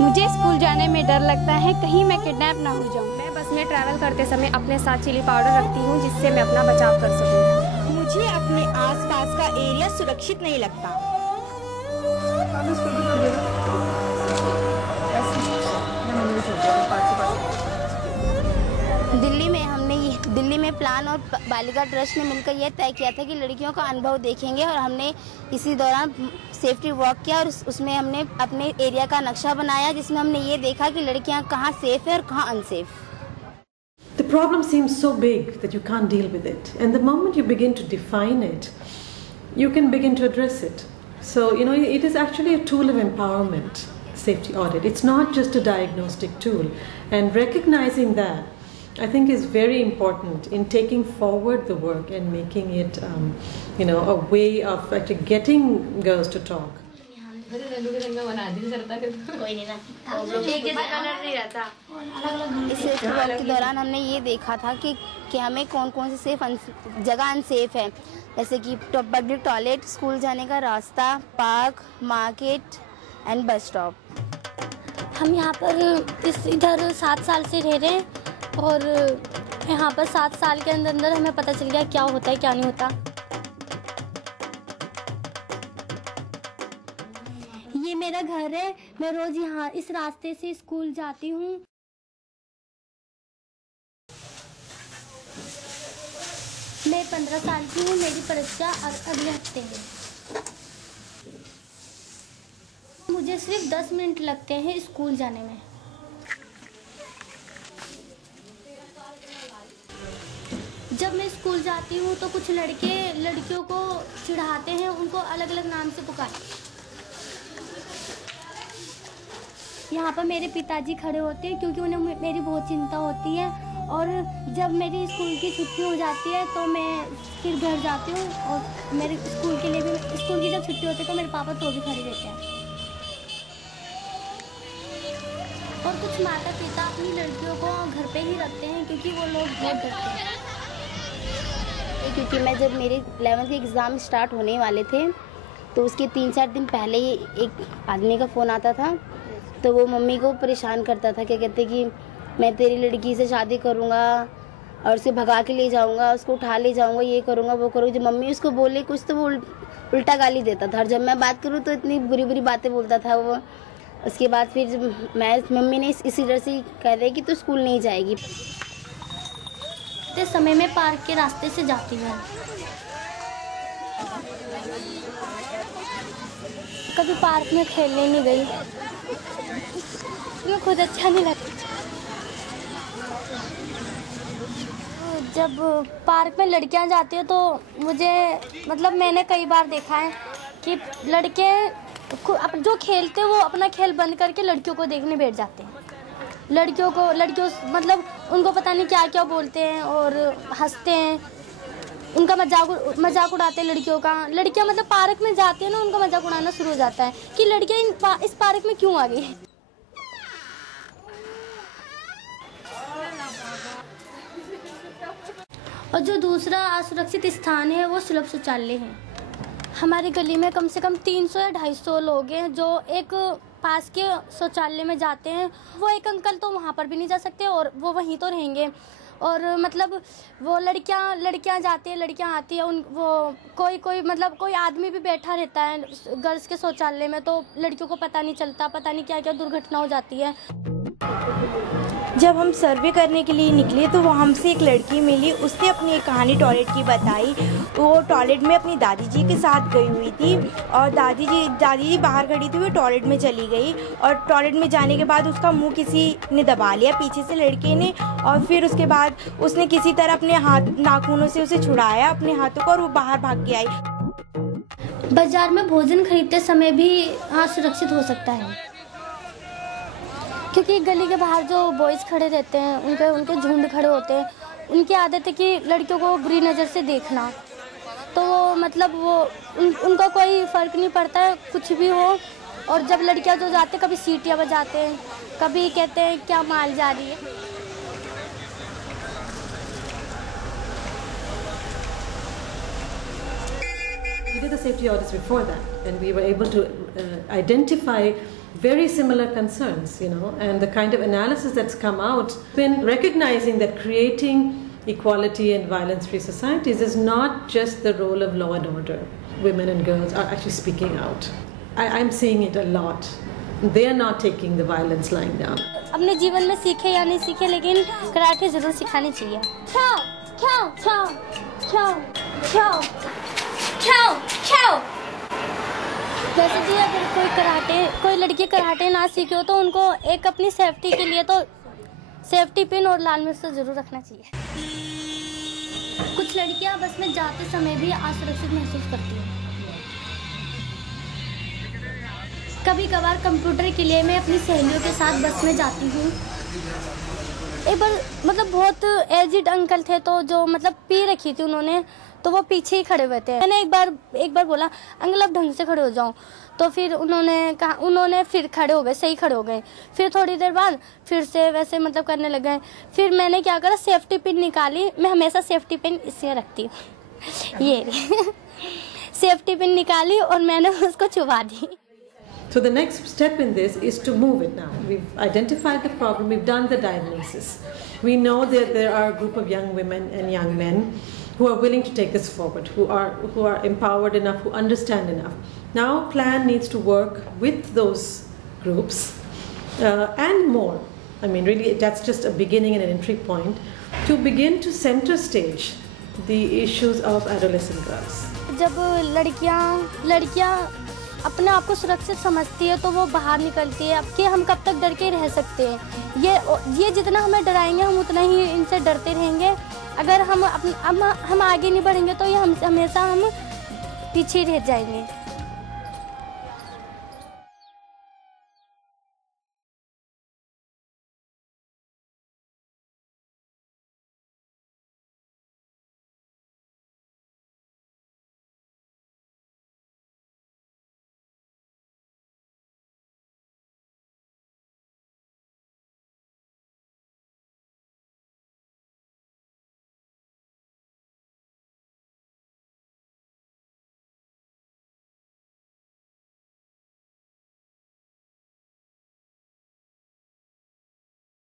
मुझे स्कूल जाने में डर लगता है, कहीं मैं किडनैप ना हो जाऊं। मैं बस में ट्रैवल करते समय अपने साथ चिली पाउडर रखती हूँ जिससे मैं अपना बचाव कर सकूँ। मुझे अपने आसपास का एरिया सुरक्षित नहीं लगता। दिल्ली में प्लान और बालिका ट्रस्ट ने मिलकर यह तय किया था कि लड़कियों का अनुभव देखेंगे और हमने इसी दौरान सेफ्टी वॉक किया और उसमें हमने अपने एरिया का नक्शा बनाया जिसमें हमने ये देखा कि लड़कियां कहाँ सेफ है और कहाँ unsafe. The problem seems so big that you can't deal with it, and the moment you begin to define it, you can begin to address it. So, it is actually a tool of empowerment, safety audit. It's not just a diagnostic tool, and recognizing that, I think, is very important in taking forward the work and making it, a way of actually getting girls to talk. इस safety walk के दौरान हमने ये देखा था कि हमें कौन कौन सी जगह अनसेफ है, जैसे कि पब्लिक टॉयलेट, स्कूल जाने का रास्ता, park, market and bus stop. हम यहाँ पर इधर 7 साल से रह रहे हैं और यहाँ पर 7 साल के अंदर हमें पता चल गया क्या होता है क्या नहीं होता। ये मेरा घर है, मैं रोज यहाँ इस रास्ते से स्कूल जाती हूँ। मैं 15 साल की हूँ, मेरी परीक्षा अगले हफ्ते है। मुझे सिर्फ 10 मिनट लगते हैं स्कूल जाने में। जब मैं स्कूल जाती हूँ तो कुछ लड़के लड़कियों को चिढ़ाते हैं, उनको अलग अलग नाम से पुकारते। यहाँ पर मेरे पिताजी खड़े होते हैं क्योंकि उन्हें मेरी बहुत चिंता होती है, और जब मेरी स्कूल की छुट्टी हो जाती है तो मैं फिर घर जाती हूँ और मेरे स्कूल के लिए भी स्कूल की जब छुट्टी होती है तो मेरे पापा तो भी खड़े रहते हैं। और कुछ माता पिता अपनी लड़कियों को घर पे ही रखते हैं क्योंकि वो लोग बहुत डरते हैं। क्योंकि मैं जब मेरे 11th के एग्ज़ाम स्टार्ट होने वाले थे तो उसके 3-4 दिन पहले ही एक आदमी का फ़ोन आता था, तो वो मम्मी को परेशान करता था, क्या कहते कि मैं तेरी लड़की से शादी करूँगा और उसे भगा के ले जाऊँगा, उसको उठा ले जाऊँगा, ये करूँगा वो करूँगा। जब मम्मी उसको बोले कुछ तो वो उल्टा गाली देता था, और जब मैं बात करूँ तो इतनी बुरी बुरी बातें बोलता था वो। उसके बाद फिर जब मम्मी ने इसी तरह से कह दिया कि तू स्कूल नहीं जाएगी। इस समय मैं पार्क के रास्ते से जाती हूँ। कभी पार्क में खेलने नहीं गई, मुझे खुद अच्छा नहीं लगता। जब पार्क में लड़कियां जाती हैं तो मुझे मैंने कई बार देखा है कि लड़के जो खेलते हैं वो अपना खेल बंद करके लड़कियों को देखने बैठ जाते हैं। लड़कियों उनको पता नहीं क्या क्या बोलते हैं और हंसते हैं, उनका मजाक उड़ाते हैं लड़कियों का। लड़कियां पार्क में जाती हैं ना, उनका मजाक उड़ाना शुरू हो जाता है कि लड़कियां इस पार्क में क्यों आ गई। और जो दूसरा असुरक्षित स्थान है वो सुलभ शौचालय है। हमारी गली में कम से कम 300 या 250 लोग हैं जो एक पास के शौचालय में जाते हैं। वो एक अंकल तो वहाँ पर भी नहीं जा सकते और वो वहीं तो रहेंगे। और वो लड़कियाँ जाती हैं, लड़कियाँ आती हैं, वो कोई आदमी भी बैठा रहता है गर्ल्स के शौचालय में, तो लड़कियों को पता नहीं चलता, पता नहीं क्या क्या दुर्घटना हो जाती है। जब हम सर्वे करने के लिए निकले तो वो हमसे एक लड़की मिली, उसने अपनी एक कहानी टॉयलेट की बताई। वो टॉयलेट में अपनी दादी जी के साथ गई हुई थी और दादी जी बाहर खड़ी थी, वो टॉयलेट में चली गई और टॉयलेट में जाने के बाद उसका मुंह किसी ने दबा लिया पीछे से लड़के ने, और फिर उसके बाद उसने किसी तरह अपने हाथ नाखूनों से उसे छुड़ाया अपने हाथों को और वो बाहर भाग के आई। बाजार में भोजन खरीदते समय भी असुरक्षित हो सकता है क्योंकि गली के बाहर जो बॉयज़ खड़े रहते हैं उनके झुंड खड़े होते हैं, उनकी आदत है कि लड़कियों को बुरी नज़र से देखना। तो वो उनका कोई फ़र्क नहीं पड़ता है कुछ भी हो। और जब लड़कियां जो जाते हैं कभी सीटियां बजाते हैं, कभी कहते हैं क्या माल जा रही है। We did the safety audits before that, and we were able to identify very similar concerns, you know, and the kind of analysis that's come out, been recognizing that creating equality and violence-free societies is not just the role of law and order. Women and girls are actually speaking out. I'm seeing it a lot. They are not taking the violence lying down. अपने जीवन में सीखे या नहीं सीखे, लेकिन karate ज़रूर सिखानी चाहिए। खाओ खाओ खाओ खाओ खाओ खाओ खाओ। वैसे जी अगर कोई लड़की कराटे ना सीखे हो तो उनको एक अपनी सेफ्टी के लिए तो सेफ्टी पिन और लाल मिर्च तो ज़रूर रखना चाहिए। कुछ लड़कियां बस में जाते समय भी असुरक्षित महसूस करती हैं। कभी कभार कंप्यूटर के लिए मैं अपनी सहेलियों के साथ बस में जाती हूँ। एक बार मतलब बहुत एजिड अंकल थे, तो जो मतलब पी रखी थी उन्होंने, तो वो पीछे ही खड़े हुए थे। मैंने एक बार बोला अंकल आप ढंग से खड़े हो जाओ, तो फिर उन्होंने फिर खड़े हो गए, सही खड़े हो गए। फिर थोड़ी देर बाद फिर से वैसे मतलब करने लगे। फिर मैंने क्या करा, सेफ्टी पिन निकाली। मैं हमेशा सेफ्टी पिन इससे रखती हूँ, ये सेफ्टी पिन निकाली और मैंने उसको छुपा दी। So the next step in this is to move it now. We've identified the problem, we've done the diagnosis. We know that there are a group of young women and young men who are willing to take this forward, who are empowered enough, who understand enough. Now plan needs to work with those groups and more. I mean really that's just a beginning and an entry point to begin to center stage the issues of adolescent girls. जब लड़कियां अपने आप को सुरक्षित समझती है तो वो बाहर निकलती है। अब कि हम कब तक डर के रह सकते हैं, ये जितना हमें डराएंगे हम उतना ही इनसे डरते रहेंगे। अगर हम आगे नहीं बढ़ेंगे तो ये हमेशा हम पीछे रह जाएंगे।